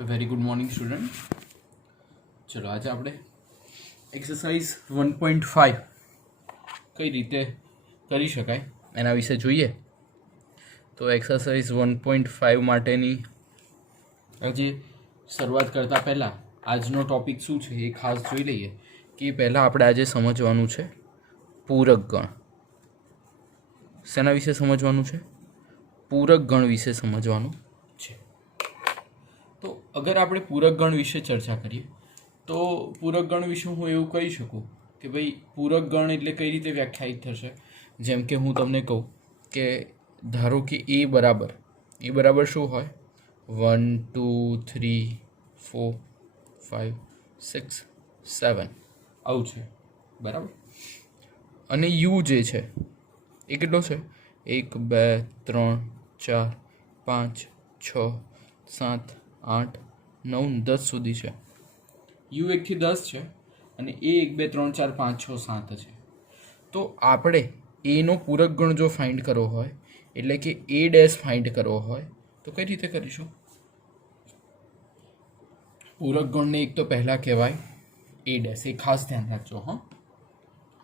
Very good morning student. ચલો આજે આપણે એક્સરસાઇઝ 1.5 કઈ રીતે કરી શકાય એના વિશે જોઈએ. તો એક્સરસાઇઝ 1.5 માટેની આજે શરૂઆત કરતાં પહેલાં આજનો ટૉપિક શું છે એ ખાસ જોઈ લઈએ. કે પહેલાં આપણે આજે સમજવાનું છે પૂરક ગણ. શેના વિશે સમજવાનું છે? પૂરક ગણ વિશે સમજવાનું છે. તો અગર આપણે પૂરક ગણ વિશે ચર્ચા કરીએ તો પૂરક ગણ વિશે હું એવું કહી શકું કે ભાઈ પૂરક ગણ એટલે કઈ રીતે વ્યાખ્યાયિત થશે. જેમ કે હું તમને કહું કે ધારો કે એ બરાબર શું હોય? 1 2 3 4 5 6 7 આવું છે, બરાબર. અને યુ જે છે એ કેટલો છે? 1 2 3 4 5 6 7 8 9 10 સુધી છે. યુ 1 થી 10 છે અને એ 1 2 3 4 5 6 7 છે. તો આપણે એનો પૂરક ગણ જો ફાઇન્ડ કરવો હોય એટલે કે એ ડેશ ફાઇન્ડ કરવો હોય તો કઈ રીતે કરીશું? પૂરક ગણને એક તો પહેલાં કહેવાય એ ડેશ. એ ખાસ ધ્યાન રાખજો. હા,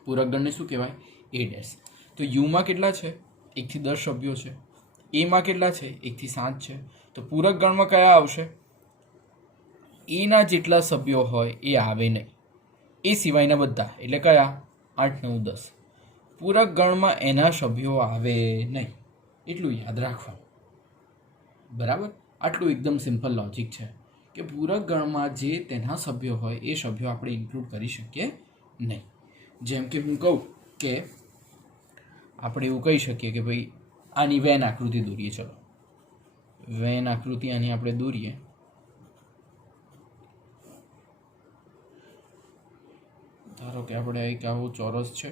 પૂરક ગણને શું કહેવાય? એ ડેશ. તો યુમાં કેટલા છે? 1 થી 10 સભ્યો છે. એમાં કેટલા છે? 1 થી 7 છે. તો પૂરક ગણમાં કયા આવશે? એના જેટલા સભ્યો હોય એ આવે નહીં, એ સિવાયના બધા. એટલે કયા? 8 9 10. પૂરક ગણમાં એના સભ્યો આવે નહીં, એટલું યાદ રાખવાનું, બરાબર. આટલું એકદમ સિમ્પલ લોજિક છે કે પૂરક ગણમાં જે તેના સભ્યો હોય એ સભ્યો આપણે ઇન્ક્લુડ કરી શકીએ નહીં. જેમ કે હું કહું કે આપણે એવું કહી શકીએ કે ભાઈ આની વેન આકૃતિ દોરીએ. ચલો, વેન આકૃતિ આની આપણે દોરીએ. ધારો કે આપણે એક આવો ચોરસ છે,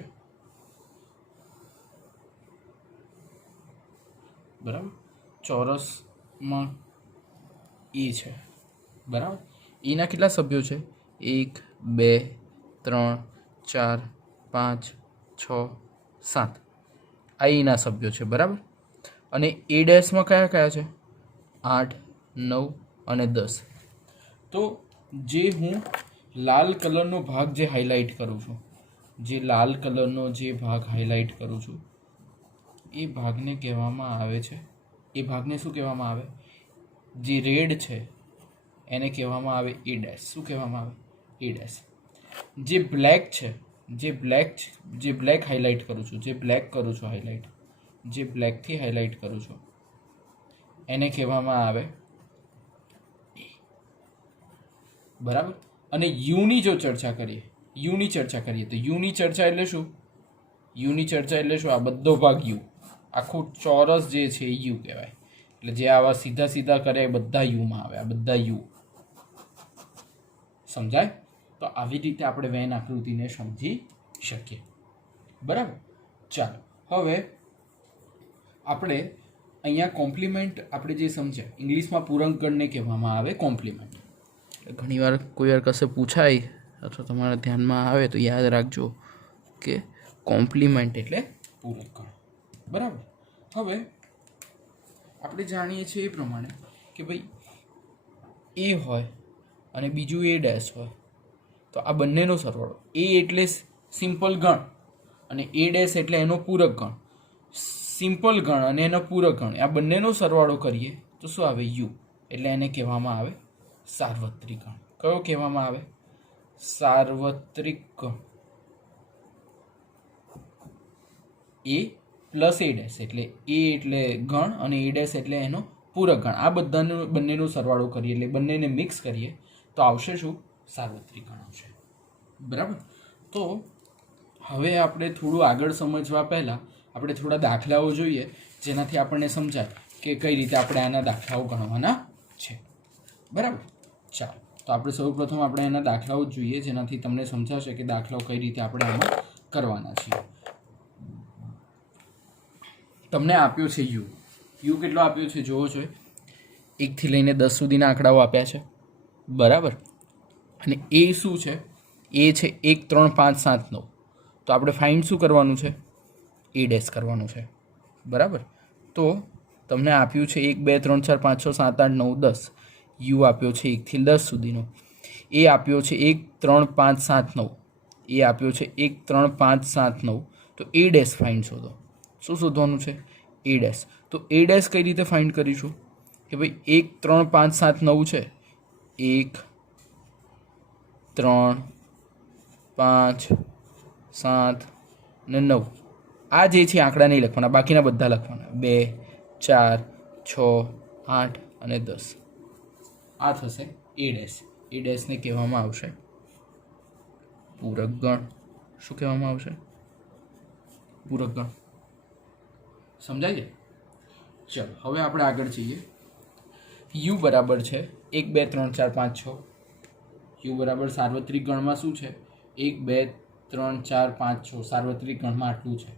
બરાબર. ચોરસમાં એ છે, બરાબર. એના કેટલા સભ્યો છે? 1 2 3 4 5 6 7. આ એના સભ્યો છે, બરાબર. અને એ ડેશમાં કયા કયા છે? 8 9 અને 10. તો જે હું લાલ કલરનો ભાગ જે હાઇલાઇટ કરું છું, એ ભાગને કહેવામાં આવે છે, એ ભાગને શું કહેવામાં આવે? જે રેડ છે એને કહેવામાં આવે એ ડેશ. શું કહેવામાં આવે? એ ડેશ. જે બ્લેક છે, જે બ્લેક હાઇલાઇટ કરું છું, જે બ્લેકથી હાઇલાઇટ કરું છું એને કહેવામાં આવે એ, બરાબર. અને યુની જો ચર્ચા કરીએ તો યુની ચર્ચા એટલે શું? આ બધો ભાગ યુ, આખું ચોરસ જે છે એ યુ કહેવાય. એટલે જે આવા સીધા સીધા કરે એ બધા યુમાં આવે. આ બધા યુ, સમજાય? તો આવી રીતે આપણે વેન આકૃતિને સમજી શકીએ, બરાબર. ચાલો, હવે આપણે અહીંયા કોમ્પ્લિમેન્ટ આપણે જે સમજ્યા, ઇંગ્લિશમાં પૂરક ગણને કહેવામાં આવે કોમ્પ્લિમેન્ટ. ઘણીવાર કોઈ વાર કશે પૂછાય અથવા તમારા ધ્યાનમાં આવે તો યાદ રાખજો કે કોમ્પ્લિમેન્ટ એટલે પૂરક ગણ, બરાબર. હવે આપણે જાણીએ છીએ એ પ્રમાણે કે ભાઈ એ હોય અને બીજું એ ડેશ હોય તો આ બંનેનો સરવાળો, એ એટલે સિમ્પલ ગણ અને એ ડેશ એટલે એનો પૂરક ગણ. સિમ્પલ ગણ અને એનો પૂરક ગણ, આ બંનેનો સરવાળો કરીએ તો શું આવે? યુ. એટલે એને કહેવામાં આવે સાર્વત્રિક ગણ. કયો કહેવામાં આવે? સાર્વત્રિક ગણ. એ પ્લસ એ ડેશ એટલે એ એટલે ગણ અને એ ડેશ એટલે એનો પૂરક ગણ. આ બંનેનો સરવાળો કરીએ એટલે બંનેને મિક્સ કરીએ તો આવશે શું? સાર્વત્રિક ગણ આવશે, બરાબર. તો હવે આપણે થોડું આગળ સમજવા પહેલાં આપણે થોડા દાખલાઓ જોઈએ જેનાથી આપણને સમજાય કે કઈ રીતે આપણે આના દાખલાઓ ગણવાના છે, બરાબર. ચાલો, તો આપણે સૌપ્રથમ આપણે એના દાખલાઓ જ જોઈએ જેનાથી તમને સમજાશે કે દાખલાઓ કઈ રીતે આપણે આમાં કરવાના છીએ. તમને આપ્યો છે યુ કેટલો આપ્યો છે જોવો છો? 1 થી લઈને 10 સુધીના આંકડાઓ આપ્યા છે, બરાબર. અને એ શું છે? એ છે 1 3 5 7 9. તો આપણે ફાઇન્ડ શું કરવાનું છે? એ ડેશ કરવાનું છે, બરાબર. તો તમને આપ્યું છે 1 2 3 4 5 6 7 8 9 10. યુ આપ્યો છે 1 થી 10 સુધીનો, એ આપ્યો છે 1 3 5 7 9, એ આપ્યો છે 1 3 5 7 9, તો એ ડેશ ફાઇન્ડ શોધો. શું શોધવાનું છે? એ ડેશ. તો એ ડેશ કઈ રીતે ફાઇન્ડ કરીશું કે ભાઈ 1 3 5 7 9 છે, 1 3 5 7 ને 9, આ જે છે આંકડા નહીં લખવાના, બાકીના બધા લખવાના. 2 4 6 8 અને 10. આ થશે એ ડેશ. એ ડેશને કહેવામાં આવશે પૂરક ગણ. શું કહેવામાં આવશે? પૂરક ગણ. સમજાય છે? ચલો હવે આપણે આગળ જઈએ. યુ બરાબર છે 1 2 3 4 5 6. યુ બરાબર સાર્વત્રિક ગણમાં શું છે? 1 2 3 4 5 6. સાર્વત્રિક ગણમાં આટલું છે,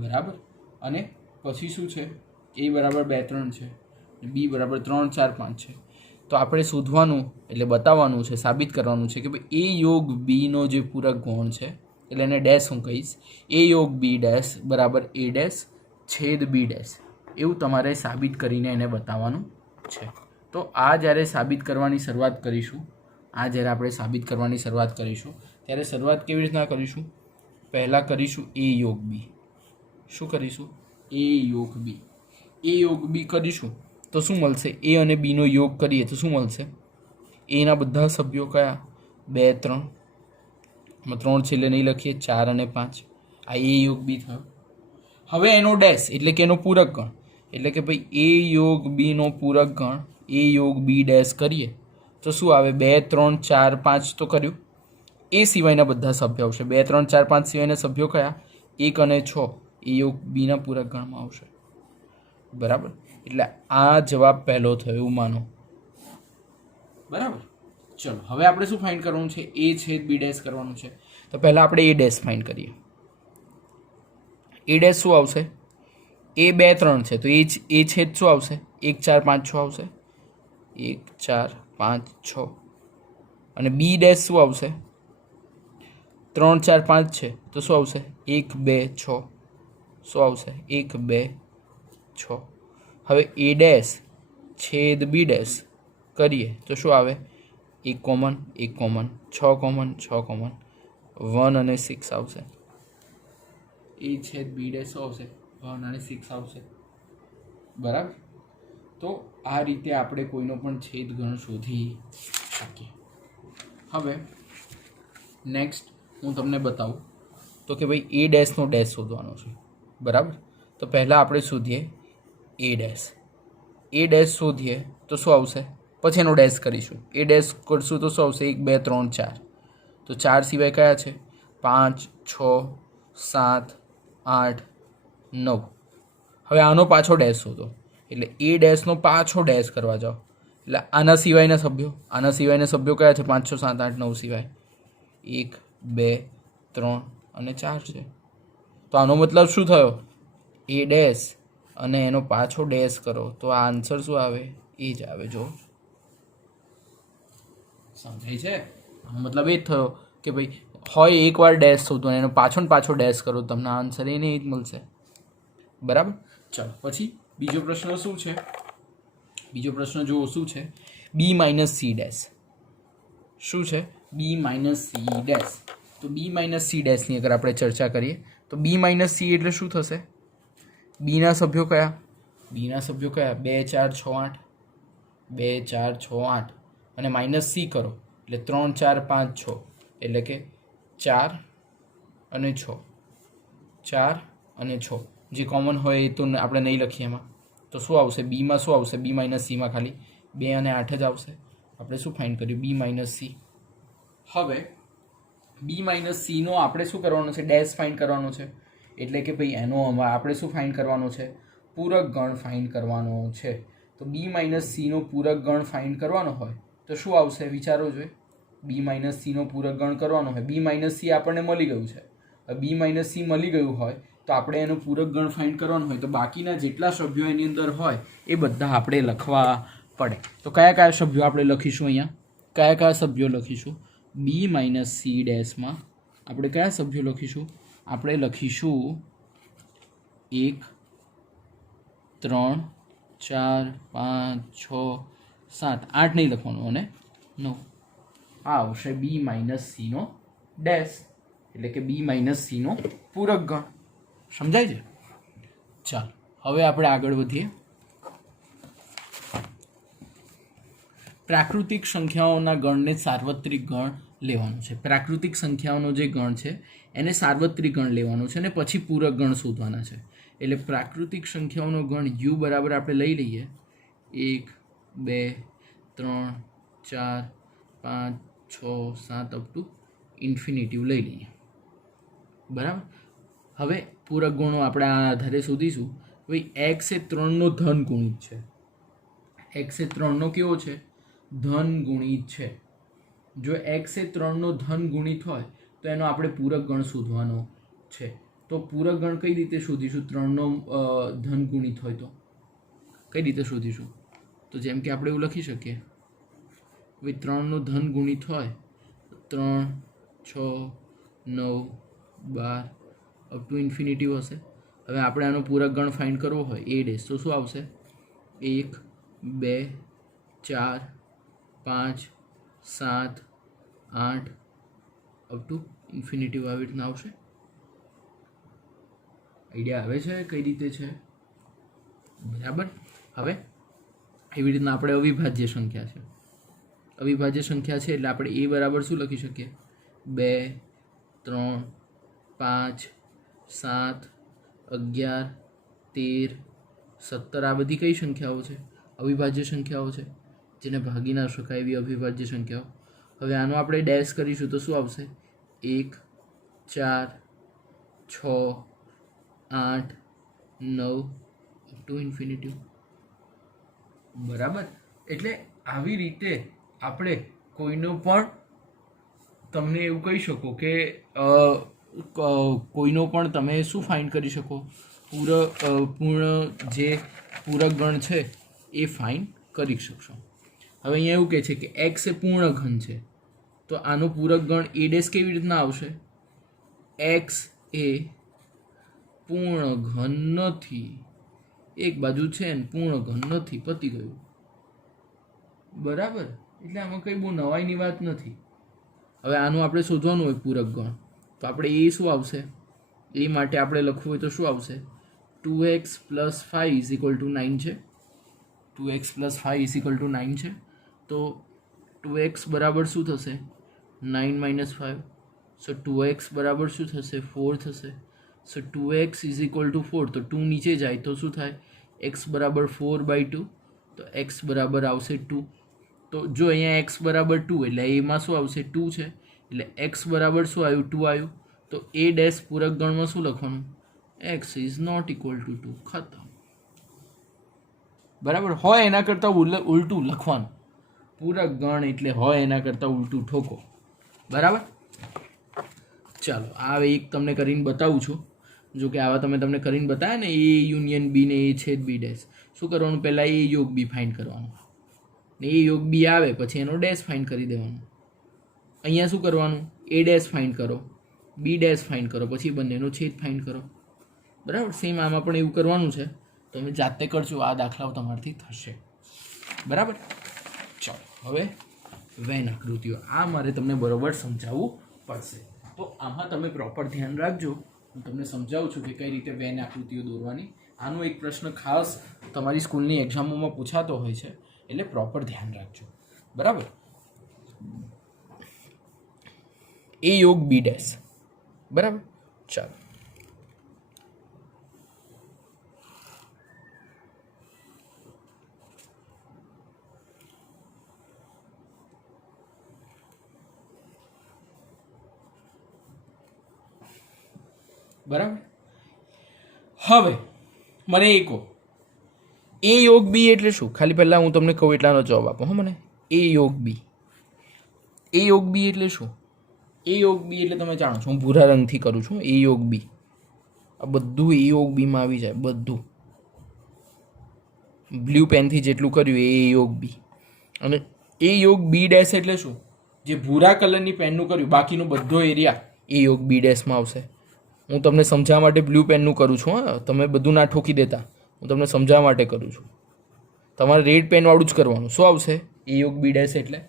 બરાબર. અને પછી શું છે? એ બરાબર 2 3 છે, બી બરાબર 3 4 5 છે. તો આપણે શોધવાનું એટલે બતાવવાનું છે, સાબિત કરવાનું છે કે ભાઈ એ યોગ બીનો જે પૂરક ગુણ છે, એટલે એને ડેશ હું કહીશ, એ યોગ બી ડેશ બરાબર એ ડેશ છેદ બી ડેશ, એવું તમારે સાબિત કરીને એને બતાવવાનું છે. તો આ જ્યારે સાબિત કરવાની શરૂઆત કરીશું, ત્યારે શરૂઆત કેવી રીતના કરીશું? પહેલાં કરીશું એ યોગ બી. શું કરીશું? એ યોગ બી. એ યોગ બી કરીશું તો શું મળશે? એ અને બીનો યોગ કરીએ તો શું મળશે? એના બધા સભ્યો કયા? 2 3, 3 છેલ્લે નહીં લખીએ, 4 અને 5. આ એ યોગ બી થયો. હવે એનો ડેશ એટલે કે એનો પૂરક ગણ, એટલે કે ભાઈ એ યોગ બીનો પૂરક ગણ એ યોગ બી ડેશ કરીએ તો શું આવે? 2 3 4 5 તો કર્યું, એ સિવાયના બધા સભ્યો આવશે. 2 3 4 5 સિવાયના સભ્યો કયા? 1 અને 6 એ યોગ બીના પૂરક ગણમાં આવશે, બરાબર. એટલે આ જવાબ પહેલો થયો એવું માનો, બરાબર. ચલો હવે આપણે શું ફાઇન્ડ કરવાનું છે? એ છેદ બી ડેશ કરવાનું છે. તો પહેલાં આપણે એ ડેશ ફાઇન્ડ કરીએ. એ ડેશ શું આવશે? એ 2 3 છે તો એ છેદ શું આવશે? 1 4 5 6 આવશે. 1 4 5 6. અને બી ડેશ શું આવશે? 3 4 5 છે તો શું આવશે? 1 2 6. શું આવશે? 1 2 6. હવે એ ડેશ છેદ બી ડેશ કરીએ તો શું આવે? 1 કોમન 1 કોમન, 6 કોમન 6 કોમન, 1 અને 6 આવશે. એ છેદ બી ડેશ આવશે, 1 અને 6 આવશે, બરાબર. તો આ રીતે આપણે કોઈનો પણ છેદ ગણ શોધી શકીએ. હવે નેક્સ્ટ હું તમને બતાવું તો કે ભાઈ એ ડેશનો ડેશ શોધવાનો છે, બરાબર. તો પહેલાં આપણે શોધીએ એ ડેશ. એ ડેશ શોધીએ તો શું આવશે? પછી એનો ડેશ કરીશું. એ ડેશ કરશું તો શું આવશે? 1 2 3 4. તો 4 સિવાય કયા છે? 5 6 7 8 9. હવે આનો પાછો ડેશ શોધો, એટલે એ ડેશનો પાછો ડેશ કરવા જાઓ. એટલે આના સિવાયના સભ્યો કયા છે? 5 6 7 8 9 સિવાય 1 2 3 અને 4 છે. તો આનો મતલબ શું થયો? એ ડેશ અને એનો પાછો ડેશ કરો તો આ આન્સર શું આવે? એ જ આવે. જો સમજાય છે? આનો મતલબ એ જ થયો કે ભાઈ હોય એકવાર ડેશ શોધો અને એનો પાછો ડેશ કરો, તમને આન્સર એને જ મળશે, બરાબર. ચલો પછી બીજો પ્રશ્ન શું છે? બીજો પ્રશ્ન જુઓ શું છે? બી માઇનસ સી ડેશ. શું છે? બી માઇનસ સી ડેશ. તો બી માઇનસ સી ડેશની અગર આપણે ચર્ચા કરીએ તો બી માઇનસ સી એટલે શું થશે? બીના સભ્યો કયા? 2 4 6 8, 2 4 6 8 અને માઇનસ સી કરો એટલે 3 4 5 6, એટલે કે 4 અને 6, 4 અને 6. જે કોમન હોય એ તો આપણે નહીં લખીએ એમાં. તો શું આવશે? બીમાં શું આવશે? બી માઇનસ સીમાં ખાલી 2 અને 8 જ આવશે. આપણે શું ફાઇન્ડ કર્યું? બી માઇનસ સી. હવે બી માઇનસ સીનો આપણે શું કરવાનું છે? ડેશ ફાઇન્ડ કરવાનો છે. એટલે કે ભાઈ એનો આપણે શું ફાઇન્ડ કરવાનો છે? પૂરક ગણ ફાઇન્ડ કરવાનો છે. તો બી માઇનસ સીનો પૂરક ગણ ફાઇન્ડ કરવાનો હોય તો શું આવશે? વિચારો જોઈએ. બી માઇનસ સીનો પૂરક ગણ કરવાનો હોય, બી માઇનસ સી આપણને મળી ગયું છે. બી માઇનસ સી મળી ગયું હોય તો આપણે એનું પૂરક ગણ ફાઇન્ડ કરવાનું હોય તો બાકીના જેટલા સભ્યો એની અંદર હોય એ બધા આપણે લખવા પડે. તો કયા સભ્યો આપણે લખીશું? અહીંયા કયા સભ્યો લખીશું? બી માઇનસ સી ડેશમાં આપણે કયા સભ્યો લખીશું? આપણે લખીશું 1 3 4 5 6 7 8 નહીં લખવાનું અને 9 આ આવશે બી માઇનસ સીનો ડેશ એટલે કે બી માઇનસ સીનો પૂરક ગણ. સમજાય છે? ચાલો હવે આપણે આગળ વધીએ. પ્રાકૃતિક સંખ્યાઓના ગણને સાર્વત્રિક ગણ લેવાનો છે. પ્રાકૃતિક સંખ્યાઓનો જે ગણ છે એને સાર્વત્રિક ગણ લેવાનો છે અને પછી પૂરક ગણ શોધવાના છે. એટલે પ્રાકૃતિક સંખ્યાઓનો ગણ યુ બરાબર આપણે લઈ લઈએ 1 2 3 4 5 6 7 અપ ટુ ઇન્ફિનિટિવ લઈ લઈએ. બરાબર. હવે પૂરક ગુણો આપણે આ આધારે શોધીશું. ભાઈ એક્સ એ 3નો ધન ગુણિત છે. એક્સ એ 3નો કેવો છે? ધન ગુણિત છે. જો એક્સ એ 3નો ધન ગુણિત હોય તો એનો આપણે પૂરક ગણ શોધવાનો છે. તો પૂરક ગણ કઈ રીતે શોધીશું? 3નો ધન ગુણિત હોય તો કઈ રીતે શોધીશું? તો જેમ કે આપણે એવું લખી શકીએ ભાઈ 3નો ધન ગુણિત હોય 3 6 9 12 અપ ટુ ઇન્ફિનિટિવ હશે. હવે આપણે આનો પૂરક ગણ ફાઇન્ડ કરવો હોય એ ડેશ તો શું આવશે? 1 2 4 5 7 8 અપ ટુ ઇન્ફિનિટિવ આવી રીતના આવશે. આઈડિયા આવે છે કઈ રીતે છે? બરાબર. હવે એવી રીતના આપણે અવિભાજ્ય સંખ્યા છે. અવિભાજ્ય સંખ્યા છે એટલે આપણે એ બરાબર શું લખી શકીએ? 2 3 5 7 11 13 17 આ બધી કઈ સંખ્યાઓ છે? અવિભાજ્ય સંખ્યાઓ છે જેને ભાગી ના શકાય એવી અવિભાજ્ય સંખ્યાઓ. હવે આનો આપણે ડેશ કરીશું તો શું આવશે? 1 4 6 8 9 ટુ ઇન્ફિનિટિવ. બરાબર. એટલે આવી રીતે આપણે કોઈનો પણ તમને એવું કહી શકો કે કોઈનો પણ તમે શું ફાઇન્ડ કરી શકો? પૂર્ણ જે પૂરક ગણ છે એ ફાઇન્ડ કરી શકશો. હવે અહીંયા એવું કહે છે કે એક્સ એ પૂર્ણ ઘન છે તો આનો પૂરક ગણ એ ડેશ કેવી રીતના આવશે? એક્સ એ પૂર્ણ ઘન નથી. એક બાજુ છે ને પૂર્ણ ઘન નથી, પતી ગયું. બરાબર. એટલે આમાં કંઈ બહુ નવાઈની વાત નથી. હવે આનું આપણે શોધવાનું હોય પૂરક ગણ તો આપણે એ શું આવશે? એ માટે આપણે લખવું હોય તો શું આવશે? 2x + 5 = 9 છે. 2x + 5 = 9 છે. તો 2x બરાબર શું થશે? 9 - 5. સો 2x બરાબર શું થશે? 4 થશે. સો 2x = 4 તો 2 નીચે જાય તો શું થાય? x બરાબર 4/2 તો x બરાબર આવશે 2. તો જો અહીંયા x બરાબર 2 એટલે એમાં શું આવશે? 2 છે એટલે x બરાબર શું આવ્યું? 2 આવ્યું. તો a ડેશ પૂરક ગણમાં શું લખવાનું? x ≠ = 2. ખતમ. બરાબર. હોય એના કરતાં ઉલટું લખવાનું. પૂરક ગણ એટલે હોય એના કરતાં ઉલટું ઠોકો. બરાબર. ચાલો આ એક તમને કરીને બતાવું છું. જો કે આવા તમને કરીને બતાવ્યા ને એ યુનિયન બી ને એ છેદ બી ડેશ. શું કરવાનું? પહેલાં એ યોગ બી ફાઇન્ડ કરવાનું ને એ યોગ બી આવે પછી એનો ડેશ ફાઇન્ડ કરી દેવાનું. અહીંયા શું કરવાનું? એ ડેશ ફાઇન્ડ કરો, બી ડેશ ફાઇન્ડ કરો, પછી બંનેનો છેદ ફાઇન્ડ કરો. બરાબર. સેમ આમાં પણ એવું કરવાનું છે. તમે જાતે કરજો, આ દાખલાઓ તમારાથી થશે. બરાબર. ચાલો હવે વેન આકૃતિઓ આ મારે તમને બરોબર સમજાવવું પડશે. તો આમાં તમે પ્રોપર ધ્યાન રાખજો. હું તમને સમજાવું છું કે કઈ રીતે વેન આકૃતિઓ દોરવાની. આનો એક પ્રશ્ન ખાસ તમારી સ્કૂલની એક્ઝામોમાં પૂછાતો હોય છે એટલે પ્રોપર ધ્યાન રાખજો. બરાબર. એ યોગ બી ડેશ. બરાબર. ચાલો બરાબર. હવે મને એ કહો એ યોગ બી એટલે શું? ખાલી પહેલાં હું તમને કહું એટલાનો જવાબ આપો. હા મને એ યોગ બી. એ યોગ બી એટલે શું? એ યોગ બી એટલે તમે જાણો છો હું ભૂરા રંગથી કરું છું. એ યોગ બી આ બધું એ યોગ બીમાં આવી જાય. બધું બ્લુ પેનથી જેટલું કર્યું એ યોગ બી. અને એ યોગ બી ડેશ એટલે શું? જે ભૂરા કલરની પેનનું કર્યું બાકીનો બધો એરિયા એ યોગ બી ડેશમાં આવશે. હું તમને સમજાવવા માટે બ્લુ પેનનું કરું છું. હા તમે બધું ના ઠોકી દેતા. હું તમને સમજાવવા માટે કરું છું. તમારે રેડ પેનવાળું જ કરવાનું. શું આવશે? એ યોગ બી ડેશ એટલે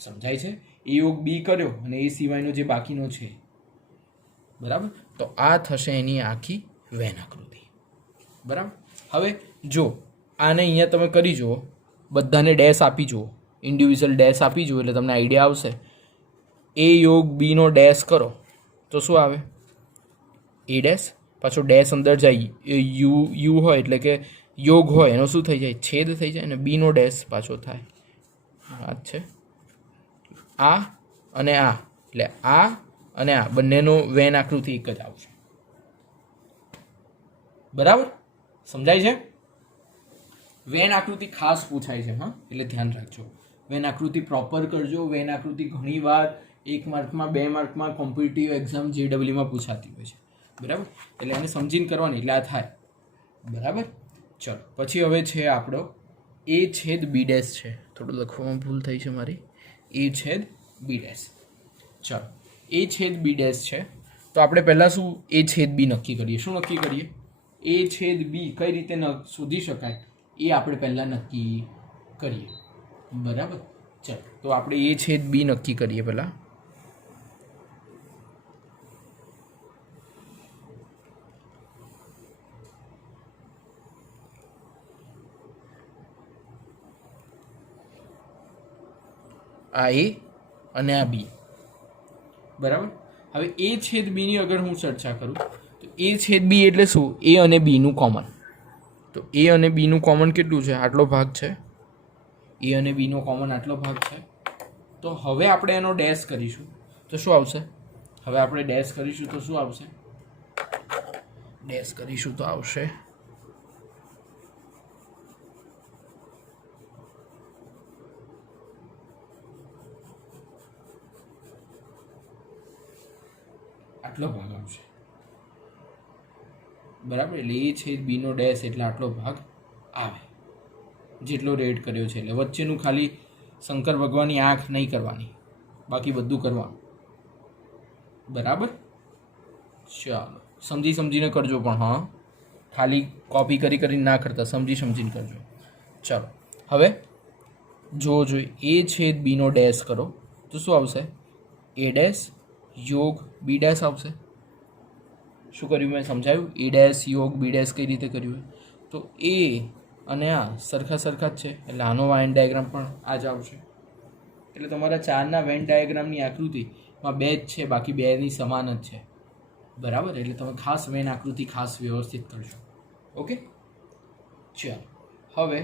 સમજાય છે? એ યોગ બી કર્યો અને એ સિવાયનો જે બાકીનો છે, બરાબર. તો આ થશે એની આખી વેન આકૃતિ, બરાબર. હવે જો આને અહીંયા તમે કરી જુઓ, બધાને ડેશ આપી જુઓ, ઇન્ડિવિજ્યુઅલ ડેશ આપી જુઓ એટલે તમને આઈડિયા આવશે. એ યોગ બીનો ડેશ કરો તો શું આવે? એ ડેશ, પાછો ડેશ અંદર જાય, યુ હોય એટલે કે યોગ હોય એનો શું થઈ જાય? છેદ થઈ જાય. અને બીનો ડેશ પાછો થાય. આ છે આ અને આ, એટલે આ અને આ બંનેનો વેન આકૃતિ એક જ આવશે, બરાબર. સમજાય છે? વેન આકૃતિ ખાસ પૂછાય છે, હા, એટલે ધ્યાન રાખજો. વેન આકૃતિ પ્રોપર કરજો. વેન આકૃતિ ઘણીવાર 1 માર્કમાં 2 માર્કમાં કોમ્પિટિટિવ એક્ઝામ JEE પૂછાતી હોય છે, બરાબર. એટલે એને સમજીને કરવાની, એટલે આ થાય, બરાબર. ચલો પછી હવે છે આપણો એ છેદ બી ડેશ છે. થોડું લખવામાં ભૂલ થઈ છે મારી. એ છેદ બી ડેશ. ચલો એ છેદ બી ડેશ છે. તો આપણે પહેલાં શું એ છેદ બી નક્કી કરીએ? શું નક્કી કરીએ? એ છેદ બી કઈ રીતે શોધી શકાય એ આપણે પહેલાં નક્કી કરીએ, બરાબર. ચલો તો આપણે એ છેદ બી નક્કી કરીએ પહેલાં. આ એ અને આ બી, બરાબર. હવે એ છેદ બીની અગર હું ચર્ચા કરું તો એ છેદ બી એટલે શું? એ અને બીનું કોમન. તો એ અને બીનું કોમન કેટલું છે? આટલો ભાગ છે. એ અને બીનો કોમન આટલો ભાગ છે. તો હવે આપણે એનો ડેશ કરીશું તો શું આવશે? હવે આપણે ડેશ કરીશું તો શું આવશે? ડેશ કરીશું તો આવશે આટલો ભાગ આવશે, બરાબર. એટલે એ છેદ બીનો ડેશ એટલે આટલો ભાગ આવે, જેટલો રેડ કર્યો છે. એટલે વચ્ચેનું ખાલી શંકર ભગવાનની આંખ નહીં કરવાની, બાકી બધું કરવાનું, બરાબર. ચાલો સમજી સમજીને કરજો, પણ હા, ખાલી કોપી કરીને ના કરતા, સમજીને કરજો. ચાલો હવે જો એ છેદ બીનો ડેશ કરો તો શું આવશે? એ ડેશ યોગ બી ડેશ આવશે. શું કર્યું મેં? સમજાયું? એ ડેશ યોગ બી ડેશ કઈ રીતે કર્યું? તો એ અને આ સરખા જ છે, એટલે આનો વેન ડાયાગ્રામ પણ આ જ આવશે. એટલે તમારા 4ના વેન ડાયાગ્રામની આકૃતિમાં 2 જ છે, બાકી 2ની સમાન જ છે, બરાબર. એટલે તમે ખાસ વેન આકૃતિ ખાસ વ્યવસ્થિત કરજો. ઓકે, ચાલો હવે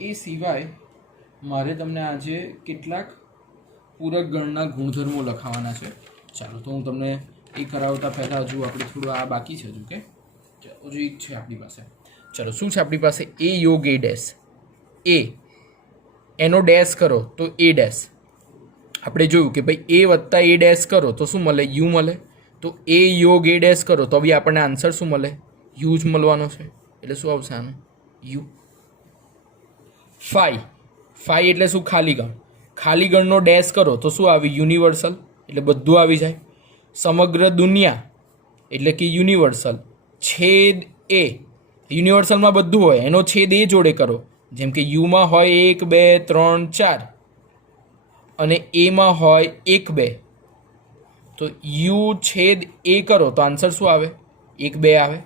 એ સિવાય મારે તમને આજે કેટલાક પૂરક ગણના ગુણધર્મો લખાવાના છે. ચાલો તો હું તમને એ કરાવતા પહેલાં હજુ આપણે થોડું આ બાકી છે, હજુ કે હજુ એક છે આપણી પાસે. ચલો શું છે આપણી પાસે? એ યોગ એ ડેશ. એ એનો ડેશ કરો તો એ ડેશ. આપણે જોયું કે ભાઈ એ વત્તા એ ડેશ કરો તો શું મળે? યુ મળે. તો એ યોગ એ ડેશ કરો તો બી આપણને આન્સર શું મળે? યુ જ મળવાનો છે. એટલે શું આવશે આનું? યુ. ફાઈ એટલે શું? ખાલી ગણ. ખાલી ગણનો ડેશ કરો તો શું આવે? યુનિવર્સલ. એટલે બધું આવી જાય. સમગ્ર દુનિયા એટલે કે યુનિવર્સલ. છેદ એ, યુનિવર્સલમાં બધું હોય, એનો છેદ એ જોડે કરો. જેમ કે યુમાં હોય 1 2 3 4 અને એમાં હોય 1 2, તો યુ છેદ એ કરો તો આન્સર શું આવે? 1 2 આવે.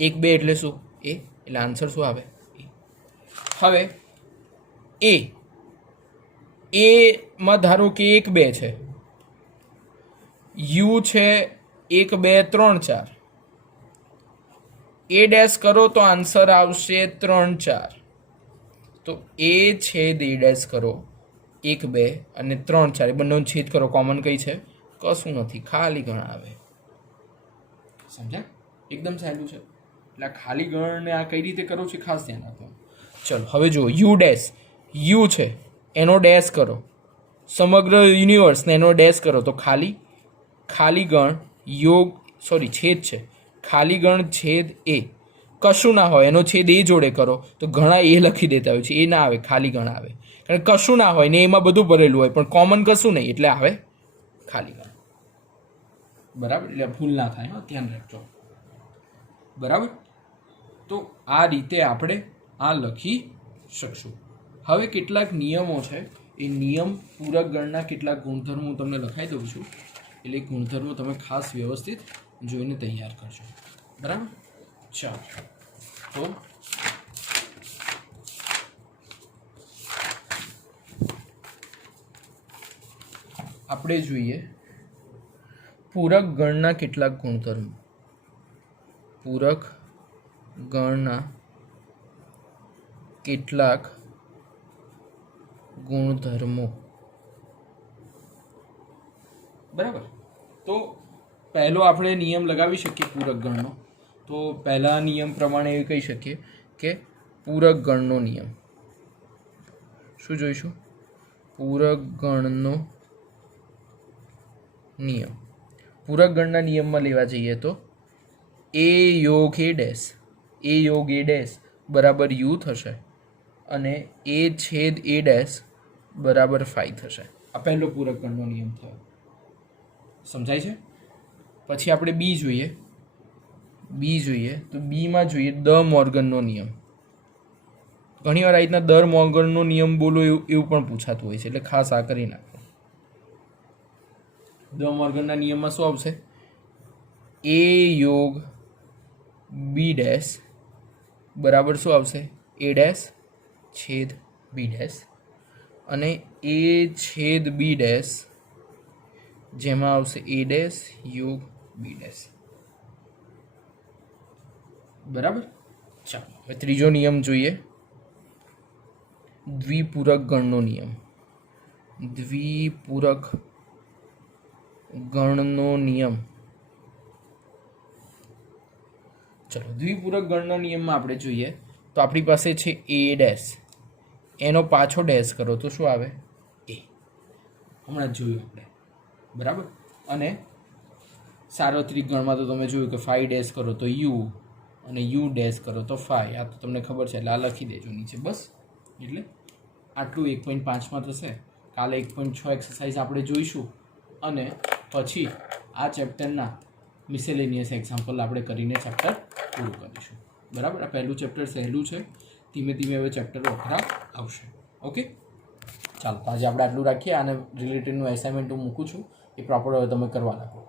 1 2 એટલે શું? એ. એટલે આન્સર શું આવે? એ. હવે એમાં ધારો કે 1 2 છે, યુ છે 1 2 3 4, એ ડેશ કરો તો આન્સર આવશે 3 4. તો એ છેદ એ ડેશ કરો 1 2 અને 3 4, એ બંનેનો છેદ કરો. કોમન કઈ છે? કશું નથી, ખાલી ગણ આવે. સમજ્યા? એકદમ સહેલું છે. એટલે આ ખાલી ગણને આ કઈ રીતે કરો છે ખાસ ધ્યાન રાખવાનું. ચલો હવે જુઓ, યુ ડેશ, યુ છે એનો ડેશ કરો, સમગ્ર યુનિવર્સને એનો ડેશ કરો તો ખાલી ગણ યોગ છેદ છે, ખાલી ગણ છેદ એ. કશું ના હોય એનો છેદ એ જોડે કરો તો ઘણા એ લખી દેતા હોય છે, એ ના આવે, ખાલી ગણ આવે. કારણ કશું ના હોય ને એમાં બધું ભરેલું હોય, પણ કોમન કશું નહીં એટલે આવે ખાલી ગણ. બરાબર? એટલે ભૂલ ના થાય, હા, ધ્યાન રાખજો. બરાબર? તો આ રીતે આપણે આ લખી શકશું. હવે કેટલાક નિયમો છે, એ નિયમ પૂરક ગણના કેટલાક ગુણધર્મો તમને લખાઈ દઉં છું, એટલે ગુણધર્મો તમે ખાસ વ્યવસ્થિત જોઈને તૈયાર કરજો. બરાબર? ચાલો તો આપણે જોઈએ પૂરક ગણના કેટલાક ગુણધર્મો. પૂરક ગણના કેટલાક ગુણધર્મો. બરાબર? તો પહેલો આપણે નિયમ લગાવી શકીએ પૂરક ગણનો. તો પહેલા નિયમ પ્રમાણે એવું કહી શકીએ કે પૂરક ગણનો નિયમ. શું જોઈશું? પૂરક ગણનો નિયમ. પૂરક ગણના નિયમમાં લેવા જઈએ તો એ યોગ એ ડેશ, એ યોગ એ ડેશ બરાબર યુ થશે અને એ છેદ એ ડેશ બરાબર 5 થશે. આ પહેલો પૂરક ગણનો નિયમ થયો. સમજાય છે? પછી આપણે બી જોઈએ. બી જોઈએ તો બીમાં જોઈએ દ મોર્ગનનો નિયમ. ઘણીવાર આ રીતના દર મોર્ગનનો નિયમ બોલો એવું પણ પૂછાતું હોય છે, એટલે ખાસ આ કરી નાખો. દ મોર્ગનના નિયમમાં શું આવશે? એ યોગ બી ડેશ બરાબર શું આવશે? એ ડેશ છેદ બી ડેશ, અને એ છેદ બી ડેશ જેમાં આવશે એ ડેશ યોગ બી ડેશ. બરાબર? ચાલો હવે ત્રીજો નિયમ જોઈએ, દ્વિપૂરક ગણનો નિયમ. દ્વિપૂરક ગણનો નિયમ. ચલો દ્વિપૂરક ગણના નિયમમાં આપણે જોઈએ તો આપણી પાસે છે એ ડેશ, એનો પાછો ડેશ કરો તો શું આવે? એ. હમણાં જ જોયું આપણે. બરાબર? અને સાર્વત્રિક ગણમાં તો તમે જોયું કે 5 ડેશ કરો તો યુ અને યુ ડેશ કરો તો 5. આ તો તમને ખબર છે, એટલે આ લખી દેજો નીચે. બસ એટલે આટલું 1.5માં થશે. કાલે 1.6 એક્સરસાઇઝ આપણે જોઈશું અને પછી આ ચેપ્ટરના મિસેલેનિયસ એક્ઝામ્પલ આપણે કરીને ચેપ્ટર પૂરું કરીશું. બરાબર? આ પહેલું ચેપ્ટર સહેલું છે. ધીમે ધીમે હવે ચેપ્ટર વખરા આવશે. ઓકે, ચાલો તો આજે આપણે આટલું રાખીએ. આને રિલેટેડનું એસાઇનમેન્ટ હું મૂકું છું, એ પ્રોપર હવે તમે કરવા લાગો.